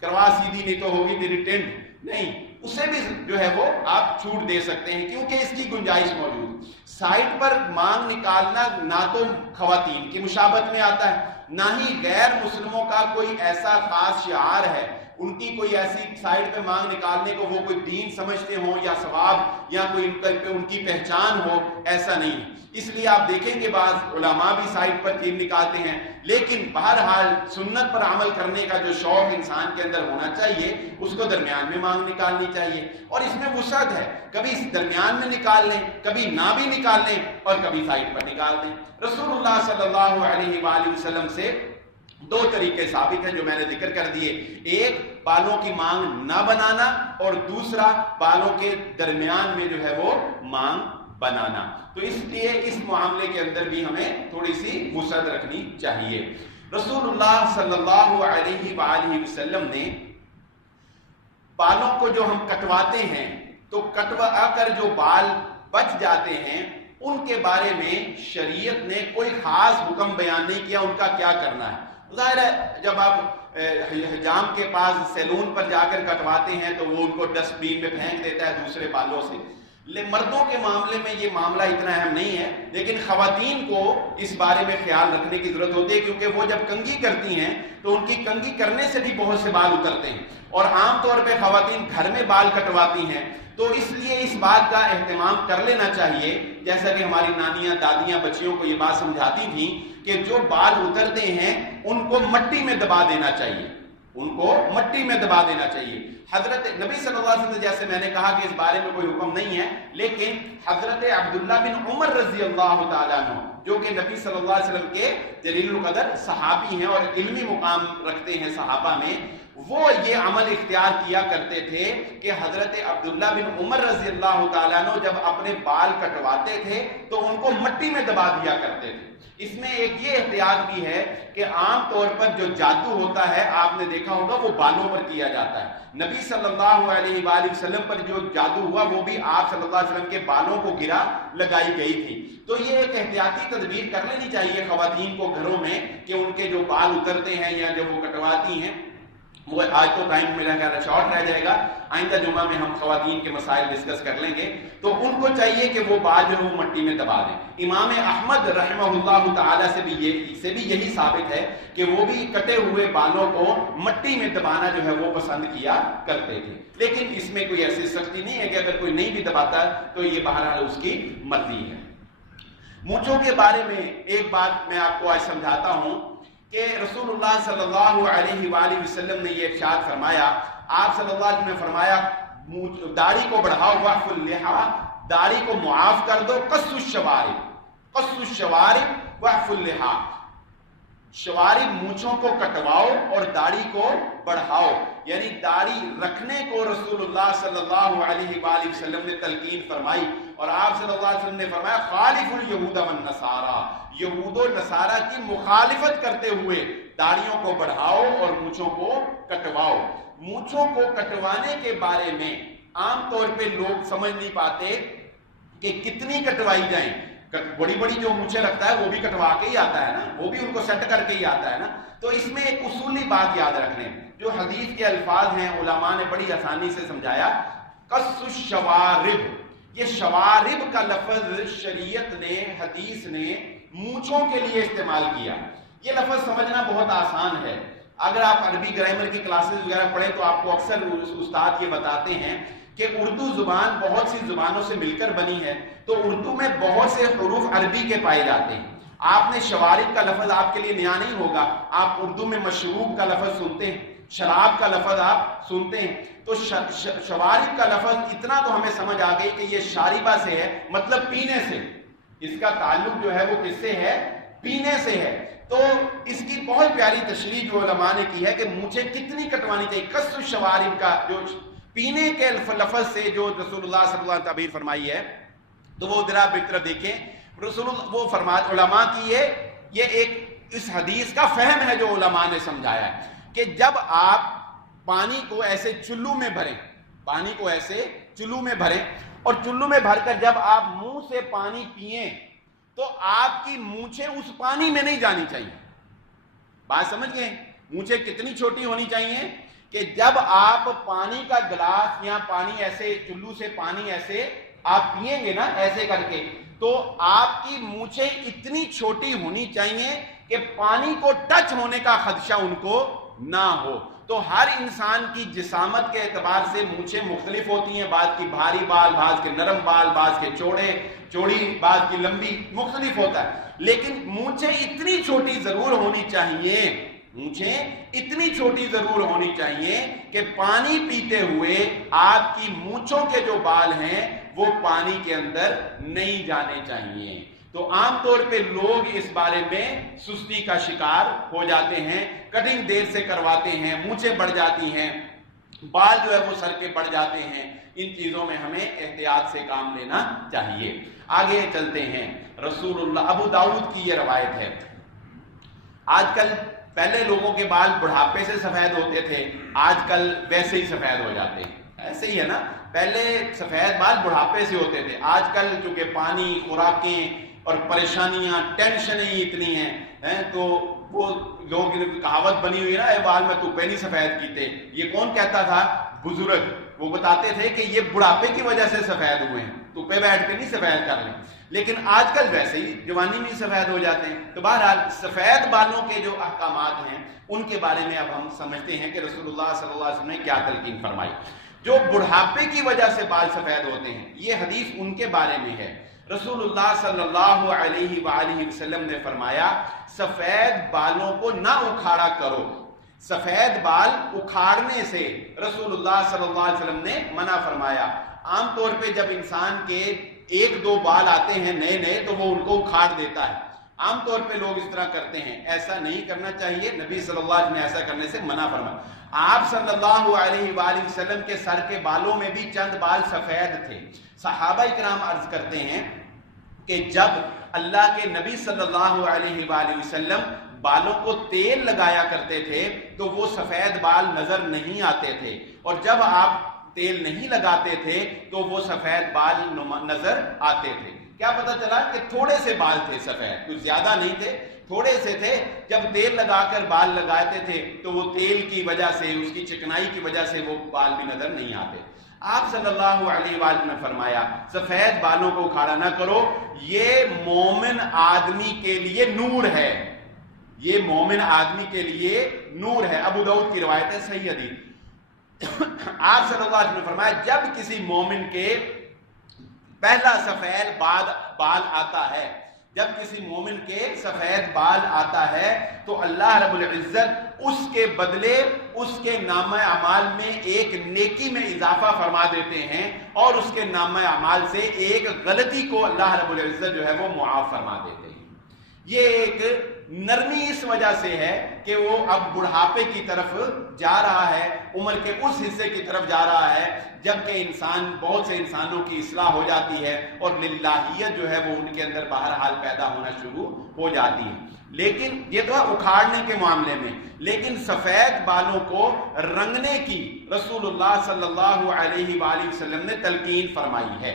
کروا سیدھی نہیں تو ہوگی تیری ٹینڈ، نہیں، اسے بھی جو ہے وہ آپ چھوٹ دے سکتے ہیں کیونکہ اس کی گنجائش موجود۔ سائڈ پر مانگ نکالنا نہ تو خواتین کی مشابہت میں آتا ہے، نہ ہی غیر مسلموں کا کوئی ایسا خاص شعار ہے، ان کی کوئی ایسی سائڈ پہ مانگ نکالنے کو وہ کوئی دین سمجھتے ہوں یا ثواب یا کوئی ان کی پہچان ہو، ایسا نہیں ہے۔ اس لیے آپ دیکھیں کہ بعض علماء بھی سائڈ پر تیر نکالتے ہیں، لیکن بہرحال سنت پر عمل کرنے کا جو شوق انسان کے اندر ہونا چاہیے اس کو درمیان میں مانگ نکالنی چاہیے، اور اس میں وسعت ہے، کبھی اس درمیان میں نکال لیں، کبھی نہ بھی نکال لیں، اور کبھی سائڈ پر نکال دیں۔ رسول اللہ صلی اللہ علیہ وآلہ وسلم سے دو طریقے ثابت ہیں جو میں نے ذکر کر دیے، ایک بالوں کی مانگ نہ بنانا، اور دوسرا بالوں کے درمیان میں جو ہے وہ مانگ بنانا۔ تو اس لیے اس معاملے کے اندر بھی ہمیں تھوڑی سی وسعت رکھنی چاہیے۔ رسول اللہ صلی اللہ علیہ وآلہ وسلم نے بالوں کو جو ہم کٹواتے ہیں تو کٹوا کر جو بال بچ جاتے ہیں ان کے بارے میں شریعت نے کوئی خاص حکم بیان نہیں کیا ان کا کیا کرنا ہے۔ ظاہر ہے جب آپ حجام کے پاس سیلون پر جا کر کٹواتے ہیں تو وہ ان کو ڈسٹ بین میں پھینک دیتا ہے دوسرے بالوں سے، مردوں کے معاملے میں یہ معاملہ اتنا اہم نہیں ہے، لیکن خواتین کو اس بارے میں خیال رکھنے کی ضرورت ہوتی ہے، کیونکہ وہ جب کنگھی کرتی ہیں تو ان کی کنگھی کرنے سے بھی بہت سے بال اترتے ہیں، اور عام طور پہ خواتین گھر میں بال کٹواتی ہیں، تو اس لیے اس بات کا اہتمام کر لینا چاہیے، جیسا کہ ہماری نانیاں دادیاں بچیوں کو یہ بات سمجھاتی تھیں کہ جو بال اترتے ہیں ان کو مٹی میں دبا دینا چاہیے، ان کو مٹی میں دبا دینا چاہیے۔ حضرت نبی صلی اللہ علیہ وسلم، جیسے میں نے کہا کہ اس بارے میں کوئی حکم نہیں ہے، لیکن حضرت عبداللہ بن عمر رضی اللہ تعالیٰ عنہ جو کہ نبی صلی اللہ علیہ وسلم کے جلیل القدر صحابی ہیں اور علمی مقام رکھتے ہیں صحابہ میں، وہ یہ عمل اختیار کیا کرتے تھے کہ حضرت عبداللہ بن عمر رضی اللہ تعالیٰ عنہ جب اپنے بال کٹواتے تھے تو ان کو مٹی میں دبا دیا کرتے تھے۔ اس میں ایک یہ احتیاط بھی ہے کہ عام طور پر جو جادو ہوتا ہے آپ نے دیکھا ہوگا وہ بالوں پر کیا جاتا ہے، نبی صلی اللہ علیہ وآلہ وسلم پر جو جادو ہوا وہ بھی آپ صلی اللہ علیہ وسلم کے بالوں کو گرا لگائی گئی تھی۔ تو یہ ایک احتیاطی تدبیر کر لینی چاہیے خواتین کو گھروں میں کہ ان کے جو بال اترتے ہیں یا جب وہ کٹواتی ہیں، وہ آج تو ٹائم میرا خیال ہے شارٹ رہ جائے گا، آئندہ جمعہ میں ہم خواتین کے مسائل ڈسکس کر لیں گے، تو ان کو چاہیے کہ وہ بال جو ہے وہ مٹی میں دبا دیں۔ امام احمد رحمہ اللہ تعالیٰ سے بھی یہی ثابت ہے کہ وہ بھی کٹے ہوئے بالوں کو مٹی میں دبانا جو ہے وہ پسند کیا کرتے تھے، لیکن اس میں کوئی ایسی سختی نہیں ہے کہ اگر کوئی نہیں بھی دباتا تو یہ بہرحال اس کی مرضی ہے۔ مونچھوں کے بارے میں ایک بات میں آپ کو آج سمجھاتا ہوں کہ رسول اللہ صلی اللہ علیہ وآلہ وسلم نے یہ ارشاد فرمایا، آپ صلی اللہ علیہ وسلم نے فرمایا داڑھی کو بڑھاؤ، واعف اللحا، داڑھی کو معاف کر دو، قص الشوارب واعف اللحا، شوارب مونچھوں کو کٹواؤ اور داڑھی کو بڑھاؤ، یعنی داڑھی رکھنے کو رسول اللہ صلی اللہ علیہ وآلہ وسلم نے تلقین فرمائی، اور آپ صلی اللہ علیہ وسلم نے فرمایا خالف الیہود والنصارى، یہود و نصارہ کی مخالفت کرتے ہوئے داڑھیوں کو بڑھاؤ اور مونچھوں کو کٹواؤ۔ مونچھوں کو کٹوانے کے بارے میں عام طور پہ لوگ سمجھ نہیں پاتے کہ کتنی کٹوائی جائیں، بڑی بڑی جو مونچھیں رکھتا ہے وہ بھی کٹوا کے ہی آتا ہے نا، وہ بھی ان کو سیٹ کر کے ہی آتا ہے نا۔ تو اس میں ایک اصولی بات یاد رکھ لیں، جو حدیث کے الفاظ ہیں علماء نے بڑی آسانی سے سمجھایا، قص الشوارب، یہ شوارب کا لفظ شریعت نے حدیث نے مونچھوں کے لیے استعمال کیا۔ یہ لفظ سمجھنا بہت آسان ہے، اگر آپ عربی گرامر کی کلاسز وغیرہ پڑھیں تو آپ کو اکثر استاد یہ بتاتے ہیں کہ اردو زبان بہت سی زبانوں سے مل کر بنی ہے، تو اردو میں بہت سے حروف عربی کے پائے جاتے ہیں۔ آپ نے شوارب کا لفظ آپ کے لیے نیا نہیں ہوگا، آپ اردو میں مشروب کا لفظ سنتے ہیں، شراب کا لفظ آپ سنتے ہیں، تو شوارب کا لفظ اتنا تو ہمیں سمجھ آ گئی کہ یہ شاربہ سے ہے، مطلب پینے سے، اس کا تعلق جو ہے وہ کس سے ہے؟ پینے سے ہے۔ تو اس کی بہت پیاری تشریح جو علماء نے کی ہے کہ مونچھیں کتنی کٹوانی چاہیے، قص الشوارب کا جو پینے کے لفظ سے جو رسول اللہ صلی اللہ علیہ وسلم تعبیر فرمائی ہے، تو وہ ذرا ایک طرف دیکھیں، رسول اللہ وہ فرماتے علماء کی یہ ایک اس حدیث کا فہم ہے جو علماء نے سمجھایا ہے کہ جب آپ پانی کو ایسے چلو میں بھریں، پانی کو ایسے چلو میں بھریں اور چلو میں بھر کر جب آپ منہ سے پانی پئیں تو آپ کی مونچھیں اس پانی میں نہیں جانی چاہیے۔ بات سمجھ گئے؟ مونچھیں کتنی چھوٹی ہونی چاہیے کہ جب آپ پانی کا گلاس یا پانی ایسے چلو سے پانی ایسے آپ پئیں گے نا ایسے کر کے، تو آپ کی مونچھیں اتنی چھوٹی ہونی چاہیے کہ پانی کو ٹچ ہونے کا خدشہ ان کو نہ ہو۔ تو ہر انسان کی جسامت کے اعتبار سے مونچھیں مختلف ہوتی ہیں، بعض کی بھاری بال، بعض کے نرم بال، بعض کے چوڑی، بعض کی لمبی، مختلف ہوتا ہے، لیکن مونچھیں اتنی چھوٹی ضرور ہونی چاہیے، مونچھیں اتنی چھوٹی ضرور ہونی چاہیے کہ پانی پیتے ہوئے آپ کی مونچھوں کے جو بال ہیں وہ پانی کے اندر نہیں جانے چاہیے۔ تو عام طور پہ لوگ اس بارے میں سستی کا شکار ہو جاتے ہیں، کٹنگ دیر سے کرواتے ہیں، مونچھیں بڑھ جاتی ہیں، بال جو ہے وہ سر کے بڑھ جاتے ہیں۔ ان چیزوں میں ہمیں احتیاط سے کام لینا چاہیے۔ آگے چلتے ہیں، رسول اللہ، ابو داؤد کی یہ روایت ہے، آج کل پہلے لوگوں کے بال بڑھاپے سے سفید ہوتے تھے، آج کل ویسے ہی سفید ہو جاتے ہیں، ایسے ہی ہے نا، پہلے سفید بال بڑھاپے سے ہوتے تھے، آج کل چونکہ پانی، خوراکیں اور پریشانیاں، ٹینشنیں اتنی ہیں تو وہ لوگ کہاوت بنی ہوئی نا، اے بال میں توپے نہیں سفید کیتے، یہ کون کہتا تھا؟ بزرگ، وہ بتاتے تھے کہ یہ بڑھاپے کی وجہ سے سفید ہوئے ہیں، توپے بیٹھ کے نہیں سفید کر لیں، لیکن آج کل ویسے ہی جوانی میں سفید ہو جاتے ہیں۔ تو بہرحال سفید بالوں کے جو احکامات ہیں ان کے بارے میں اب ہم سمجھتے ہیں کہ رسول اللہ صلی اللہ علیہ وسلم نے کیا تلقین فرمائی۔ جو بڑھاپے کی وجہ سے بال سفید ہوتے ہیں، یہ حدیث ان کے بارے میں ہے۔ رسول اللہ صلی اللہ علیہ وآلہ وسلم نے فرمایا، سفید بالوں کو نہ اکھاڑا کرو۔ سفید بال اکھاڑنے سے رسول اللہ صلی اللہ علیہ وسلم نے منع فرمایا۔ عام طور پہ جب انسان کے ایک دو بال آتے ہیں نئے نئے تو وہ ان کو اکھاڑ دیتا ہے، عام طور پہ لوگ اس طرح کرتے ہیں، ایسا نہیں کرنا چاہیے۔ نبی صلی اللہ علیہ وسلم نے ایسا کرنے سے منع فرمایا۔ آپ صلی اللہ علیہ وآلہ وسلم کے سر کے بالوں میں بھی چند بال سفید تھے۔ صحابہ کرام عرض کرتے ہیں کہ جب اللہ کے نبی صلی اللہ علیہ وآلہ وسلم بالوں کو تیل لگایا کرتے تھے تو وہ سفید بال نظر نہیں آتے تھے، اور جب آپ تیل نہیں لگاتے تھے تو وہ سفید بال نظر آتے تھے۔ کیا پتہ چلا کہ تھوڑے سے بال تھے سفید، کچھ زیادہ نہیں تھے، تھوڑے سے تھے۔ جب تیل لگا کر بال لگاتے تھے تو وہ تیل کی وجہ سے، اس کی چکنائی کی وجہ سے وہ بال بھی نظر نہیں آتے۔ آپ صلی اللہ علیہ وآلہ نے فرمایا، سفید بالوں کو اکھاڑا نہ کرو، یہ مومن آدمی کے لیے نور ہے، یہ مومن آدمی کے لیے نور ہے۔ ابو داؤد کی روایت ہے، صحیح حدیث۔ آپ صلی اللہ علیہ وسلم نے فرمایا، جب کسی مومن کے پہلا سفید بال آتا ہے، جب کسی مومن کے سفید بال آتا ہے تو اللہ رب العزت اس کے بدلے اس کے نامہ اعمال میں ایک نیکی میں اضافہ فرما دیتے ہیں، اور اس کے نامہ اعمال سے ایک غلطی کو اللہ رب العزت جو ہے وہ معاف فرما دیتے ہیں۔ یہ ایک نرمی اس وجہ سے ہے کہ وہ اب بڑھاپے کی طرف جا رہا ہے، عمر کے اس حصے کی طرف جا رہا ہے جبکہ بہت سے انسانوں کی اصلاح ہو جاتی ہے اور للہیت جو ہے وہ ان کے اندر بہرحال پیدا ہونا شروع ہو جاتی ہے۔ لیکن یہ تو اکھاڑنے کے معاملے میں، لیکن سفید بالوں کو رنگنے کی رسول اللہ صلی اللہ علیہ وآلہ وسلم نے تلقین فرمائی ہے،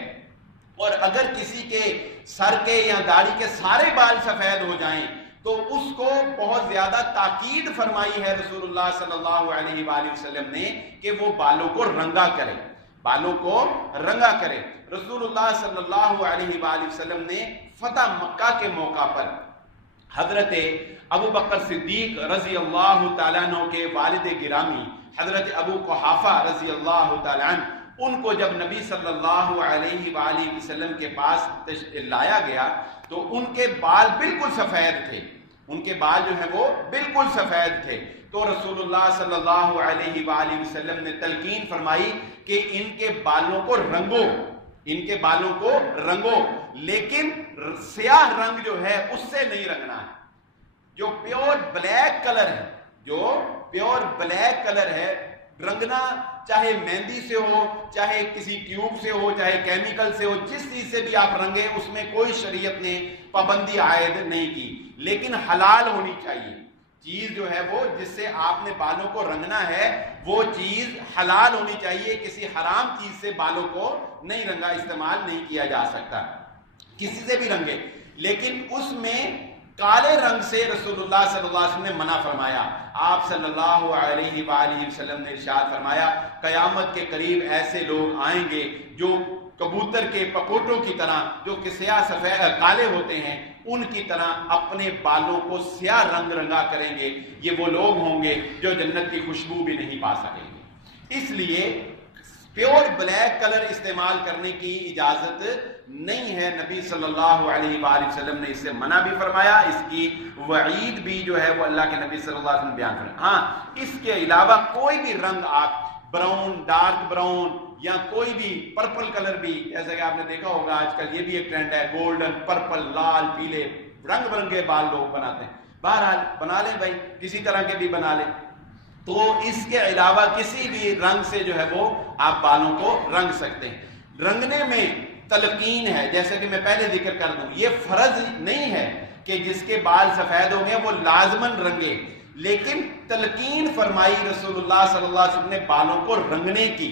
اور اگر کسی کے سر کے یا داڑھی کے سارے بال سفید ہو جائیں تو اس کو بہت زیادہ تاکید فرمائی ہے رسول اللہ صلی اللہ علیہ وآلہ وسلم نے کہ وہ بالوں کو رنگا کرے، بالوں کو رنگا کرے۔ رسول اللہ صلی اللہ علیہ وآلہ وسلم نے فتح مکہ کے موقع پر حضرت ابو بکر صدیق رضی اللہ تعالیٰ عنہ کے والد گرامی حضرت ابو قحافہ رضی اللہ تعالیٰ عنہ، ان کو جب نبی صلی اللہ علیہ وآلہ وسلم کے پاس لایا گیا تو ان کے بال بالکل سفید تھے، ان کے بال جو ہیں وہ بالکل سفید تھے۔ تو رسول اللہ صلی اللہ علیہ وآلہ وسلم نے تلقین فرمائی کہ ان کے بالوں کو رنگو، ان کے بالوں کو رنگو، لیکن سیاہ رنگ جو ہے اس سے نہیں رنگنا ہے، جو پیور بلیک کلر ہے، جو پیور بلیک کلر ہے، رنگنا چاہے مہندی سے ہو، چاہے کسی ٹیوب سے ہو، چاہے کیمیکل سے ہو، جس چیز سے بھی آپ رنگیں، اس میں کوئی شریعت نے پابندی عائد نہیں کی، لیکن حلال ہونی چاہیے۔ چیز جو ہے وہ جس سے آپ نے بالوں کو رنگنا ہے وہ چیز حلال ہونی چاہیے، کسی حرام چیز سے بالوں کو نہیں رنگا، استعمال نہیں کیا جا سکتا، کسی سے بھی رنگے، لیکن اس میں کالے رنگ سے رسول اللہ صلی اللہ علیہ وسلم نے منع فرمایا۔ آپ صلی اللہ علیہ وآلہ وسلم نے ارشاد فرمایا، قیامت کے قریب ایسے لوگ آئیں گے جو کبوتر کے پپوٹوں کی طرح جو کہ سیاہ سفید کالے ہوتے ہیں ان کی طرح اپنے بالوں کو سیاہ رنگ رنگا کریں گے، یہ وہ لوگ ہوں گے جو جنت کی خوشبو بھی نہیں پا سکیں گے۔ اس لیے پیور بلیک کلر استعمال کرنے کی اجازت نہیں ہے، نبی صلی اللہ علیہ وآلہ وسلم نے اس سے منع بھی فرمایا، اس کی وعید بھی جو ہے وہ اللہ کے نبی صلی اللہ علیہ وسلم بیان فرمایا۔ ہاں اس کے علاوہ کوئی بھی رنگ آپ براؤن، ڈارک براؤن یا کوئی بھی پرپل کلر بھی، جیسا کہ آپ نے دیکھا ہوگا آج کل یہ بھی ایک ٹرینڈ ہے، گولڈن، پرپل، لال، پیلے رنگ برنگے بال لوگ بناتے ہیں، بہرحال بنا لیں بھائی، کسی طرح کے بھی بنا لیں۔ تو اس کے علاوہ کسی بھی رنگ سے جو ہے وہ آپ بالوں کو رنگ سکتے ہیں۔ رنگنے میں تلقین ہے، جیسے کہ میں پہلے ذکر کر دوں، یہ فرض نہیں ہے کہ جس کے بال سفید ہوں گے وہ لازماً رنگے، لیکن تلقین فرمائی رسول اللہ صلی اللہ علیہ وسلم نے بالوں کو رنگنے کی،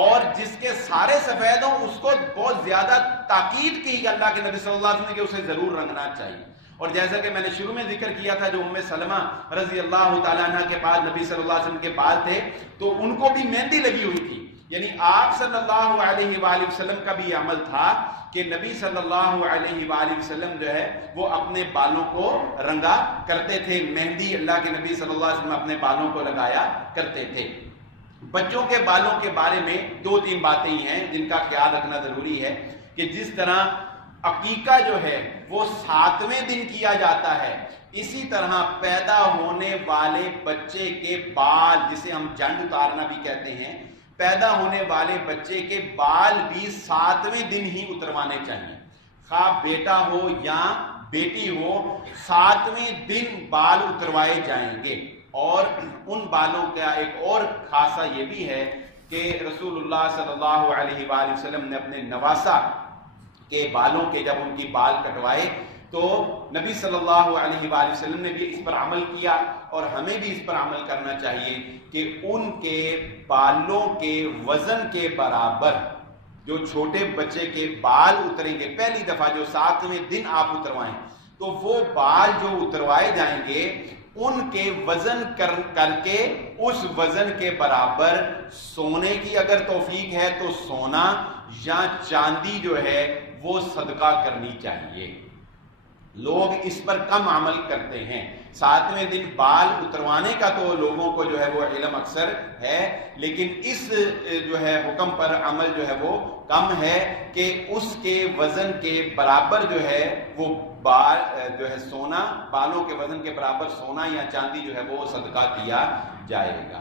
اور جس کے سارے سفید ہوں اس کو بہت زیادہ تاکید کی اللہ کے نبی صلی اللہ علیہ وسلم نے کہ اسے ضرور رنگنا چاہیے۔ اور جیسا کہ میں نے شروع میں ذکر کیا تھا، جو ام سلمہ رضی اللہ تعالیٰ عنہ کے پاس نبی صلی اللہ علیہ وسلم کے بال تھے تو ان کو بھی مہندی لگی ہوئی تھی، یعنی آپ صلی اللہ علیہ وآلہ وسلم کا بھی عمل تھا کہ نبی صلی اللہ علیہ وآلہ وسلم جو ہے وہ اپنے بالوں کو رنگا کرتے تھے، مہندی اللہ کے نبی صلی اللہ علیہ وسلم اپنے بالوں کو لگایا کرتے تھے۔ بچوں کے بالوں کے بارے میں دو تین باتیں ہیں جن کا خیال رکھنا ضروری ہے کہ جس طرح عقیقہ جو ہے وہ 7ویں دن کیا جاتا ہے، اسی طرح پیدا ہونے والے بچے کے بال، جسے ہم جنڈ اتارنا بھی کہتے ہیں، پیدا ہونے والے بچے کے بال بھی 7ویں دن ہی اتروانے چاہیے، خواہ بیٹا ہو یا بیٹی ہو، 7ویں دن بال اتروائے جائیں گے۔ اور ان بالوں کا ایک اور خاصہ یہ بھی ہے کہ رسول اللہ صلی اللہ علیہ وآلہ وسلم نے اپنے نواسہ کے بالوں کے جب ان کی بال کٹوائے تو نبی صلی اللہ علیہ وآلہ وسلم نے بھی اس پر عمل کیا، اور ہمیں بھی اس پر عمل کرنا چاہیے کہ ان کے بالوں کے وزن کے برابر جو چھوٹے بچے کے بال اتریں گے پہلی دفعہ جو 7ویں دن آپ اتروائیں، تو وہ بال جو اتروائے جائیں گے ان کے وزن کر کے اس وزن کے برابر سونے کی اگر توفیق ہے تو سونا یا چاندی جو ہے وہ صدقہ کرنی چاہیے۔ لوگ اس پر کم عمل کرتے ہیں، 7ویں دن بال اتروانے کا تو لوگوں کو جو ہے وہ علم اکثر ہے، لیکن اس جو ہے حکم پر عمل جو ہے وہ کم ہے کہ اس کے وزن کے برابر جو ہے وہ بال جو ہے سونا، بالوں کے وزن کے برابر سونا یا چاندی جو ہے وہ صدقہ کیا جائے گا۔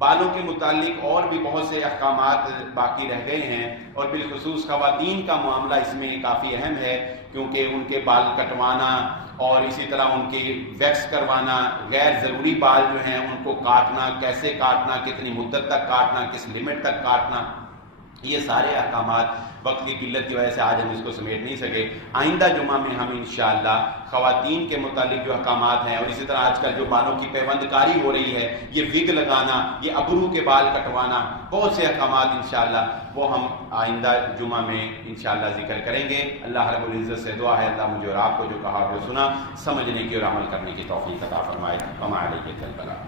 بالوں کے متعلق اور بھی بہت سے احکامات باقی رہ گئے ہیں، اور بالخصوص خواتین کا معاملہ اس میں کافی اہم ہے، کیونکہ ان کے بال کٹوانا اور اسی طرح ان کی ویکس کروانا، غیر ضروری بال جو ہیں ان کو کاٹنا، کیسے کاٹنا، کتنی مدت تک کاٹنا، کس لمٹ تک کاٹنا، یہ سارے احکامات وقت کی قلت کی وجہ سے آج ہم اس کو سمیٹ نہیں سکے۔ آئندہ جمعہ میں ہم انشاءاللہ خواتین کے متعلق جو احکامات ہیں، اور اسی طرح آج کل جو بالوں کی پیوند کاری ہو رہی ہے، یہ وگ لگانا، یہ ابرو کے بال کٹوانا، بہت سے احکامات انشاءاللہ وہ ہم آئندہ جمعہ میں انشاءاللہ ذکر کریں گے۔ اللہ رب العزت سے دعا ہے اللہ مجھے اور آپ کو جو کہا جو سنا سمجھنے کی اور عمل کرنے کی توفیق عطا فرمائے۔ وما علیہ البلاغ۔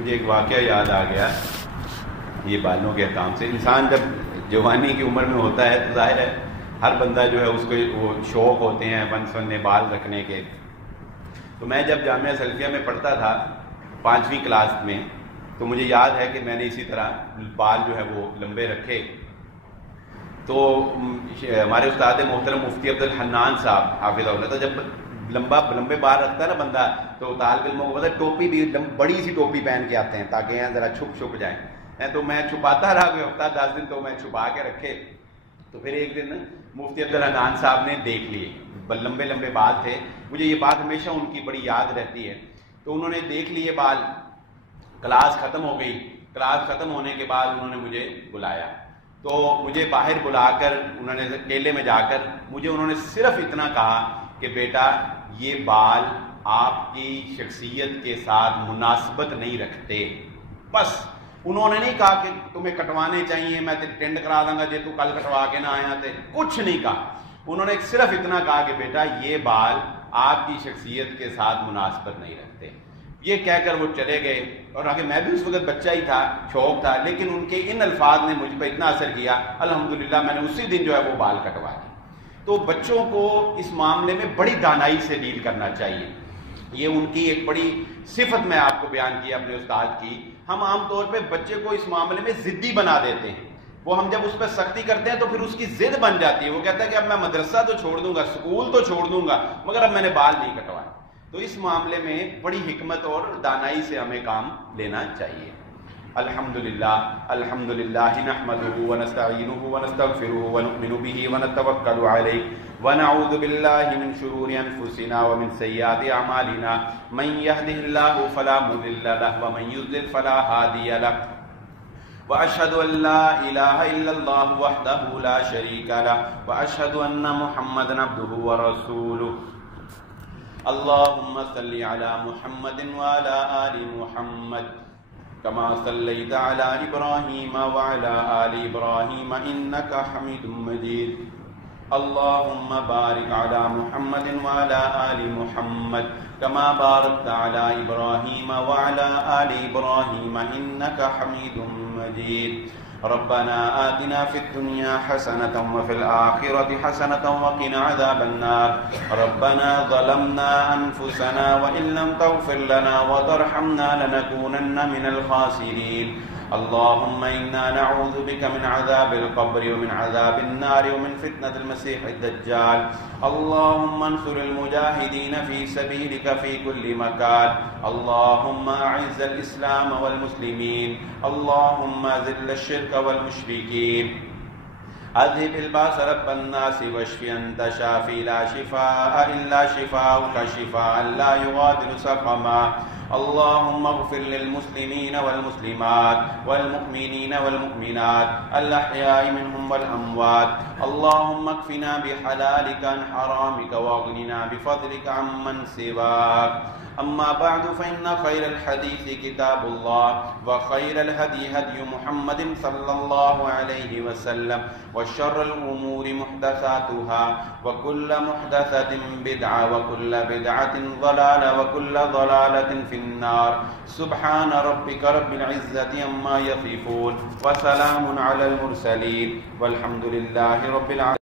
مجھے ایک واقعہ یاد آ گیا یہ بالوں کے احکام سے۔ انسان جب جوانی کی عمر میں ہوتا ہے تو ظاہر ہے ہر بندہ جو ہے اس کو وہ شوق ہوتے ہیں فن بال رکھنے کے۔ تو میں جب جامعہ سلفیہ میں پڑھتا تھا 5ویں کلاس میں، تو مجھے یاد ہے کہ میں نے اسی طرح بال جو ہے وہ لمبے رکھے۔ تو ہمارے استاد محترم مفتی عبد الحنان صاحب حافظ اللہ، جب لمبے بال رکھتا ہے نا بندہ تو طالب علموں کو پتہ ٹوپی بھی بڑی سی ٹوپی پہن کے آتے ہیں تاکہ یہاں ذرا چھپ جائیں۔ تو میں چھپاتا رہا کوئی ہفتہ 10 دن تو میں چھپا کے رکھے. تو پھر ایک دن مفتی عبدالحنان صاحب نے دیکھ لیے، لمبے لمبے بال تھے، مجھے یہ بات ہمیشہ ان کی بڑی یاد رہتی ہے. تو انہوں نے دیکھ لیے بال، کلاس ختم ہو گئی، کلاس ختم ہونے کے بعد انہوں نے مجھے بلایا. تو مجھے باہر بلا کر انہوں نے کیلے میں جا کر مجھے انہوں نے صرف اتنا کہا کہ بیٹا یہ بال آپ کی شخصیت کے ساتھ مناسبت نہیں رکھتے. بس انہوں نے نہیں کہا کہ تمہیں کٹوانے چاہیے، میں ٹینڈ کرا دوں گا جی تو کل کٹوا کے نہ آیا تھے، کچھ نہیں کہا. انہوں نے صرف اتنا کہا کہ بیٹا یہ بال آپ کی شخصیت کے ساتھ مناسبت نہیں رکھتے. یہ کہہ کر وہ چلے گئے. اور آگے میں بھی اس وقت بچہ ہی تھا، شوق تھا، لیکن ان کے ان الفاظ نے مجھ پہ اتنا اثر کیا، الحمدللہ میں نے اسی دن جو ہے وہ بال کٹوا دی. تو بچوں کو اس معاملے میں بڑی دانائی سے ڈیل کرنا چاہیے. یہ ان کی ایک بڑی صفت میں آپ کو بیان کی اپنے استاد کی. ہم عام طور پہ بچے کو اس معاملے میں ضدی بنا دیتے ہیں. وہ ہم جب اس پہ سختی کرتے ہیں تو پھر اس کی ضد بن جاتی ہے. وہ کہتا ہے کہ اب میں مدرسہ تو چھوڑ دوں گا، اسکول تو چھوڑ دوں گا، مگر اب میں نے بال نہیں کٹوائے. تو اس معاملے میں بڑی حکمت اور دانائی سے ہمیں کام لینا چاہیے. الحمدللہ الحمدللہ نحمده ونستعینه ونستغفره ونؤمن به ونتوکل علیہ ونعوذ باللہ من شرور انفسنا ومن سیئات اعمالنا من يهده الله فلا مضل له ومن يضلل فلا هادي له واشهد ان لا اله الا الله وحده لا شريك له واشهد ان محمدا عبده ورسوله. اللهم صل على محمد وعلى آل محمد كما صليت على إبراهيم وعلى آل إبراهيم إنك حميد مجيد. اللهم بارك على محمد وعلى آل محمد كما باركت على إبراهيم وعلى آل إبراهيم إنك حميد مجيد. ربنا آتنا في الدنيا حسنة وفي الآخرة حسنة وقنا عذاب النار. ربنا ظلمنا أنفسنا وإن لم تغفر لنا وترحمنا لنكونن من الخاسرين. اللهم إنا نعوذ بك من عذاب القبر ومن عذاب النار ومن فتنة المسيح الدجال. اللهم انصر المجاهدين في سبيلك في كل مكان. اللهم أعز الإسلام والمسلمين. اللهم أذل الشرك والمشركين. أذهب الباس رب الناس واشف أنت شافي لا شفاء إلا شفاؤك شفاء لا يغادر سقما. اللهم اغفر للمسلمين والمسلمات والمؤمنين والمؤمنات الأحياء منهم والأموات. اللهم اكفنا بحلالك عن حرامك واغننا بفضلك عمن سواك. أما بعد فإن خير الحديث كتاب الله وخير الهدي هدي محمد صلى الله عليه وسلم وشر الأمور محدثاتها وكل محدثة بدعة وكل بدعة ضلالة وكل ضلالة في النار. سبحان ربك رب العزة عما يصفون وسلام على المرسلين والحمد لله رب العالمين.